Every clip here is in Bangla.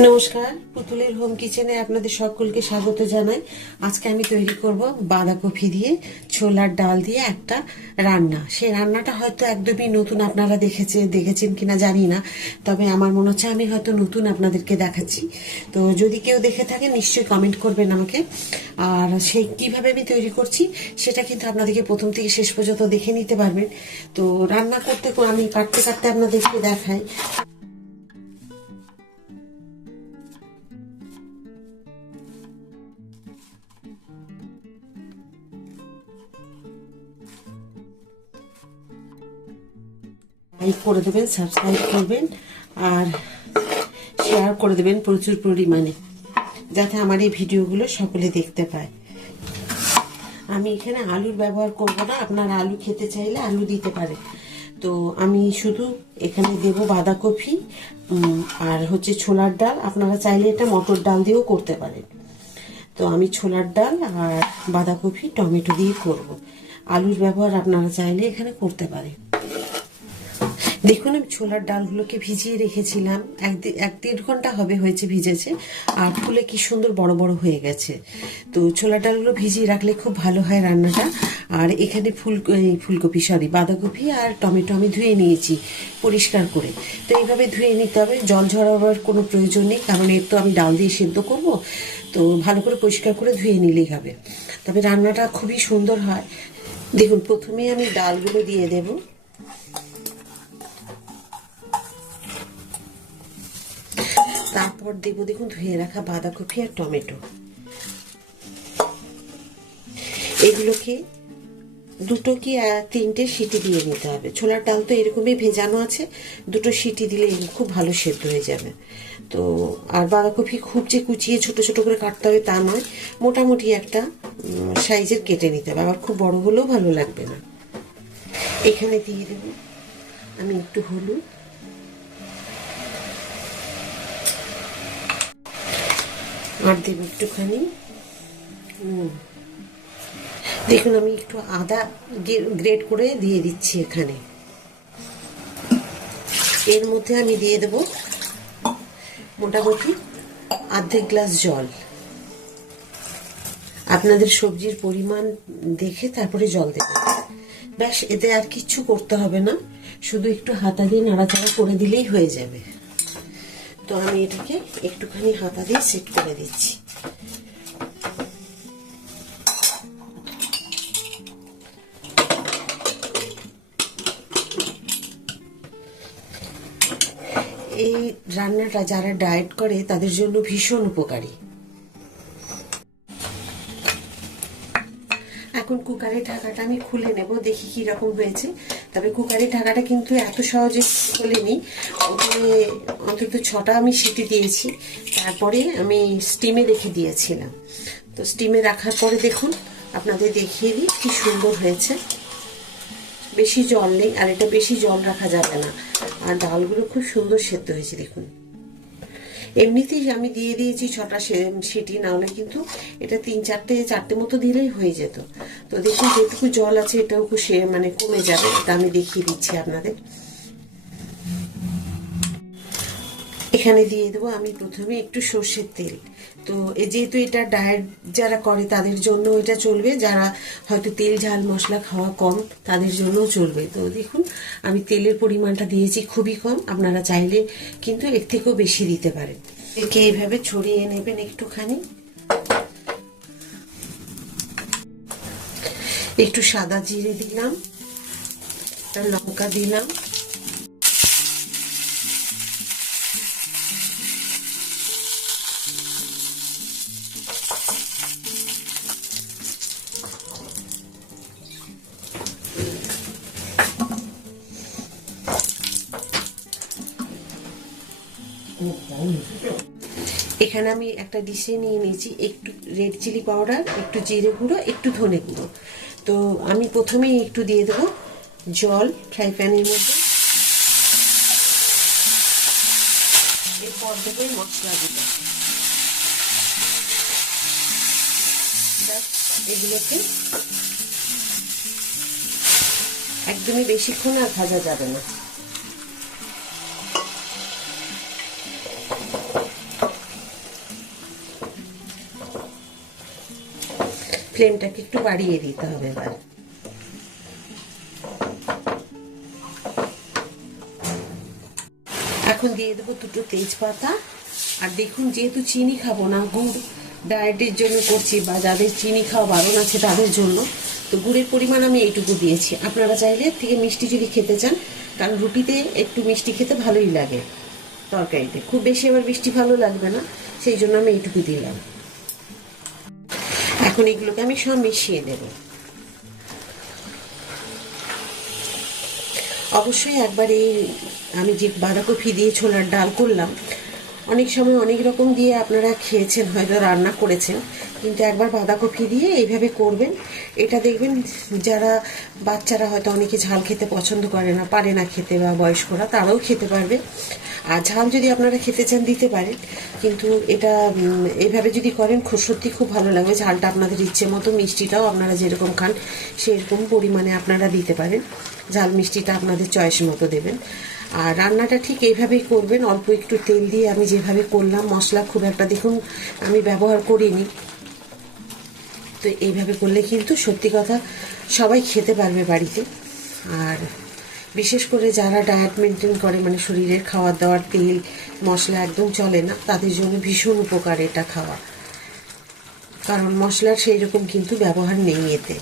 নমস্কার, পুতুলের হোম কিচেনে আপনাদের সকলকে স্বাগত জানাই। আজকে আমি তৈরি করব বাঁধাকপি দিয়ে ছোলার ডাল দিয়ে একটা রান্না। সেই রান্নাটা হয়তো একদমই নতুন আপনারা দেখেছে, দেখেছেন কিনা জানি না, তবে আমার মনে হচ্ছে আমি হয়তো নতুন আপনাদেরকে দেখাচ্ছি। তো যদি কেউ দেখে থাকে, নিশ্চয়ই কমেন্ট করবেন আমাকে। আর সেই কীভাবে আমি তৈরি করছি, সেটা কিন্তু আপনাদেরকে প্রথম থেকে শেষ পর্যন্ত দেখে নিতে পারবেন। তো রান্না করতে আমি কাটতে কাটতে আপনাদেরকে দেখাই। লাইক করে দেবেন সাবস্ক্রাইব করবেন আর শেয়ার করে দেবেন প্রচুর পরিমাণে, যাতে আমার এই ভিডিওগুলো সকলে দেখতে পায়। আমি এখানে আলুর ব্যবহার করব না, আপনারা আলু খেতে চাইলে আলু দিতে পারে তো আমি শুধু এখানে দেব বাঁধাকপি আর হচ্ছে ছোলার ডাল, আপনারা চাইলে এটা মটর ডাল দিয়েও করতে পারেন। তো আমি ছোলার ডাল আর বাঁধাকপি, টমেটো দিয়ে করব। আলুর ব্যবহার আপনারা চাইলে এখানে করতে পারেন। দেখুন, আমি ছোলার ডালগুলোকে ভিজিয়ে রেখেছিলাম। এক এক দেড় ঘণ্টা হবে হয়েছে ভিজেছে, আর ফুলে কি সুন্দর বড় বড় হয়ে গেছে। তো ছোলার ডালগুলো ভিজিয়ে রাখলে খুব ভালো হয় রান্নাটা। আর এখানে ফুল ফুলকপি সরি বাঁধাকপি আর টমেটো আমি ধুয়ে নিয়েছি পরিষ্কার করে। তো এইভাবে ধুয়ে নিতে হবে। জল ঝরাবার কোনো প্রয়োজন নেই, কারণ এর তো আমি ডাল দিয়ে সেদ্ধ করব। তো ভালো করে পরিষ্কার করে ধুয়ে নিলেই হবে। তবে রান্নাটা খুবই সুন্দর হয়। দেখুন প্রথমে আমি ডালগুলো দিয়ে দেবো। তারপর দেব দেখুন ধুয়ে রাখা বাঁধাকপি আর টমেটো। এগুলোকে দুটো কি তিনটে সিটি দিয়ে নিতে হবে। ছোলার ডাল তো এরকমই ভেজানো আছে, দুটো সিটি দিলে খুব ভালো সেদ্ধ হয়ে যাবে। তো, আর বাঁধাকপি খুব যে কুচিয়ে ছোট ছোট করে কাটতে হবে তা নয়, মোটামুটি একটা সাইজের কেটে নিতে হবে। আবার খুব বড় হলেও ভালো লাগবে না। এখানে দিয়ে দেবো আমি একটু হলুদ। আর দেব একটুখানি। দেখুন, আমি একটু আদা গ্রেট করে দিয়ে দিচ্ছি এখানে। এর মধ্যে আমি দিয়ে দেব মোটামুটি আর্ধেক গ্লাস জল। আপনাদের সবজির পরিমাণ দেখে তারপরে জল দেবেন ব্যাস, এতে আর কিচ্ছু করতে হবে না। শুধু একটু হাতা দিয়ে নাড়াচাড়া করে দিলেই হয়ে যাবে। তো আমি এটাকে একটুখানি হাতা দিয়ে সেট করে দিচ্ছি। এই রান্নাটা যারা ডায়েট করে, তাদের জন্য ভীষণ উপকারী এখন কুকারের ঢাকাটা আমি খুলে নেব, দেখি কি রকম হয়েছে। তবে কুকারের ঢাকাটা কিন্তু এত সহজে খোলেনি। ওখানে অন্তত ছটা আমি সিটি দিয়েছি। তারপরে আমি স্টিমে রেখে দিয়েছিলাম। তো স্টিমে রাখার পরে দেখুন, আপনাদের দেখিয়ে দিই কি সুন্দর হয়েছে। বেশি জল নেই, আর এটা বেশি জল রাখা যাবে না। আর ডালগুলো খুব সুন্দর সেদ্ধ হয়েছে, দেখুন। এমনিতেই আমি দিয়ে দিয়েছি ছটা সিটি না হলে কিন্তু এটা তিন চারটে চারটে মতো দিলেই হয়ে যেত। তো দেখুন যেটুকু জল আছে এটাও সে মানে কমে যাবে, এটা আমি দেখিয়ে দিচ্ছি আপনাদের। এখানে দিয়ে দেবো। আমি প্রথমে একটু সর্ষের তেল। তো যেহেতু এটা ডায়েট যারা করে তাদের জন্য এটা চলবে। যারা হয়তো তেল, ঝাল, মশলা খাওয়া কম, তাদের জন্যও চলবে। তো দেখুন, আমি তেলের পরিমাণটা দিয়েছি খুবই কম। আপনারা চাইলে কিন্তু এর থেকেও বেশি দিতে পারেন। একে এইভাবে ছড়িয়ে নেবেন একটুখানি। একটু সাদা জিরে দিলাম। লঙ্কা দিলাম। এখানে আমি একটা ডিশে নিয়ে নিয়েছি একটু রেড চিলি পাউডার একটু জিরে গুঁড়ো একটু ধনে গুঁড়ো। তো আমি প্রথমেই একটু দিয়ে দেবো জল ফ্রাই প্যানের মধ্যে। এরপর দেবো মশলাগুলো ব্যাস, এগুলোকে একদমই বেশিক্ষণ আর ভাজা যাবে না। ফ্লেমটাকে একটু বাড়িয়ে দিতে হবে এবার। এখন দিয়ে দেবো দুটো তেজপাতা। আর দেখুন, যেহেতু চিনি খাব না, গুড় ডায়েটের জন্য করছি বা যাদের চিনি খাওয়া বারণ আছে তাদের জন্য, তো গুড়ের পরিমাণ আমি এইটুকু দিয়েছি। আপনারা চাইলে থেকে মিষ্টি যদি খেতে চান, কারণ রুটিতে একটু মিষ্টি খেতে ভালোই লাগে তরকারিতে। খুব বেশি আবার মিষ্টি ভালো লাগবে না, সেই জন্য আমি এইটুকু দিলাম। এখন এগুলোকে আমি সব মিশিয়ে দেব অবশ্যই একবার এই, আমি যে বাঁধাকপি দিয়ে ছোলার ডাল করলাম, অনেক সময় অনেক রকম দিয়ে আপনারা খেয়েছেন, হয়তো রান্না করেছেন। কিন্তু একবার বাঁধাকপি দিয়ে এইভাবে করবেন। এটা দেখবেন যারা বাচ্চারা হয়তো অনেকে ঝাল খেতে পছন্দ করে না পারে না খেতে বা বয়স্করা তারাও খেতে পারবে। আর ঝাল যদি আপনারা খেতে চান দিতে পারেন। কিন্তু এটা উম, এইভাবে যদি করেন সত্যি খুব ভালো লাগবে। ঝালটা আপনাদের ইচ্ছে মতো মিষ্টিটাও আপনারা যেরকম খান সেরকম পরিমাণে আপনারা দিতে পারেন। ঝাল মিষ্টিটা আপনাদের চয়েস মতো দেবেন। আর রান্নাটা ঠিক এইভাবেই করবেন। অল্প একটু তেল দিয়ে আমি যেভাবে করলাম মশলা খুব একটা দেখুন আমি ব্যবহার করিনি। তো এইভাবে করলে কিন্তু সত্যি কথা সবাই খেতে পারবে বাড়িতে। আর বিশেষ করে যারা ডায়েট মেনটেন করে মানে শরীরের খাবার দাওয়ার তেল, মশলা একদম চলে না, তাদের জন্য ভীষণ উপকার এটা খাওয়া। কারণ মশলার সেই রকম কিন্তু ব্যবহার নেই এতে।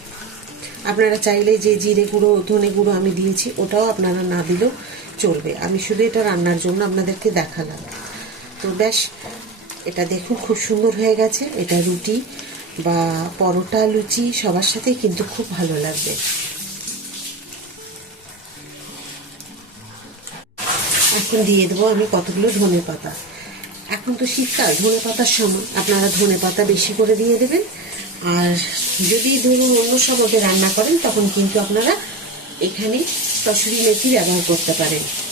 আপনারা চাইলে যে জিরে গুঁড়ো, ধনে গুঁড়ো আমি দিয়েছি, ওটাও আপনারা না দিলেও চলবে। আমি শুধু এটা রান্নার জন্য আপনাদেরকে দেখালাম। তো ব্যাস, এটা দেখুন খুব সুন্দর হয়ে গেছে। এটা রুটি বা পরোটা, লুচি সবার সাথেই কিন্তু খুব ভালো লাগবে। এখন দিয়ে দেবো আমি কতগুলো ধনে পাতা। এখন তো শীতকাল, ধনে পাতার সময়। আপনারা ধনে পাতা বেশি করে দিয়ে দেবেন। আর যদি ধরুন অন্য সময় রান্না করেন, তখন কিন্তু আপনারা এখানে কসুরি মেথি ব্যবহার করতে পারেন।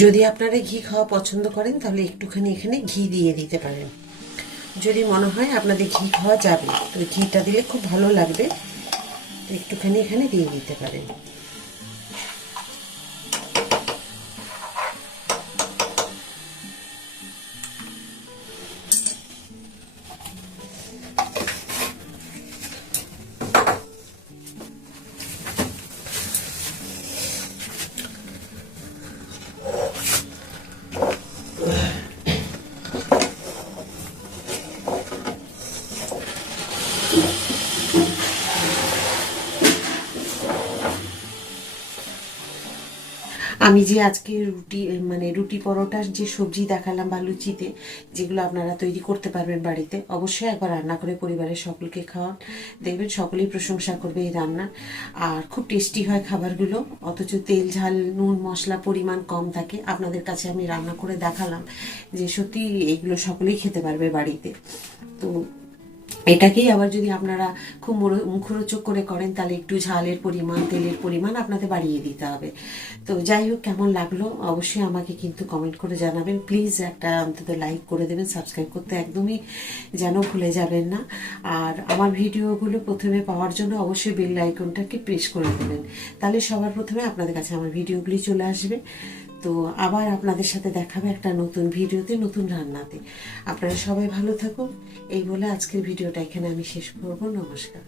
যদি আপনারা ঘি খাওয়া পছন্দ করেন, তাহলে একটুখানি এখানে ঘি দিয়ে দিতে পারেন। যদি মনে হয় আপনাদের ঘি খাওয়া যাবে, তো ঘিটা দিলে খুব ভালো লাগবে। তো একটুখানি এখানে দিয়ে দিতে পারেন। আমি যে আজকে রুটি মানে রুটি পরোটার যে সবজি দেখালাম বা লুচিতে, যেগুলো আপনারা তৈরি করতে পারবেন বাড়িতে, অবশ্যই একবার রান্না করে পরিবারের সকলকে খাওয়ান। দেখবেন সকলেই প্রশংসা করবে এই রান্নার। আর খুব টেস্টি হয় খাবারগুলো, অথচ তেল, ঝাল, নুন, মশলা পরিমাণ কম থাকে। আপনাদের কাছে আমি রান্না করে দেখালাম যে সত্যি এগুলো সকলেই খেতে পারবে বাড়িতে। তো এটাকেই আবার যদি আপনারা খুব মুখরোচক করে করেন, তাহলে একটু ঝালের পরিমাণ, তেলের পরিমাণ আপনাদের বাড়িয়ে দিতে হবে। তো যাই হোক, কেমন লাগল অবশ্যই আমাকে কিন্তু কমেন্ট করে জানাবেন। প্লিজ একটা অন্তত লাইক করে দেবেন সাবস্ক্রাইব করতে একদমই যেন ভুলে যাবেন না। আর আমার ভিডিওগুলো প্রথমে পাওয়ার জন্য অবশ্যই বেল আইকনটাকে প্রেস করে দেবেন। তাহলে সবার প্রথমে আপনাদের কাছে আমার ভিডিওগুলি চলে আসবে। তো আবার আপনাদের সাথে দেখাবে একটা নতুন ভিডিওতে, নতুন রান্নাতে। আপনারা সবাই ভালো থাকুন। এই বলে আজকের ভিডিওটা এখানে আমি শেষ করব। নমস্কার।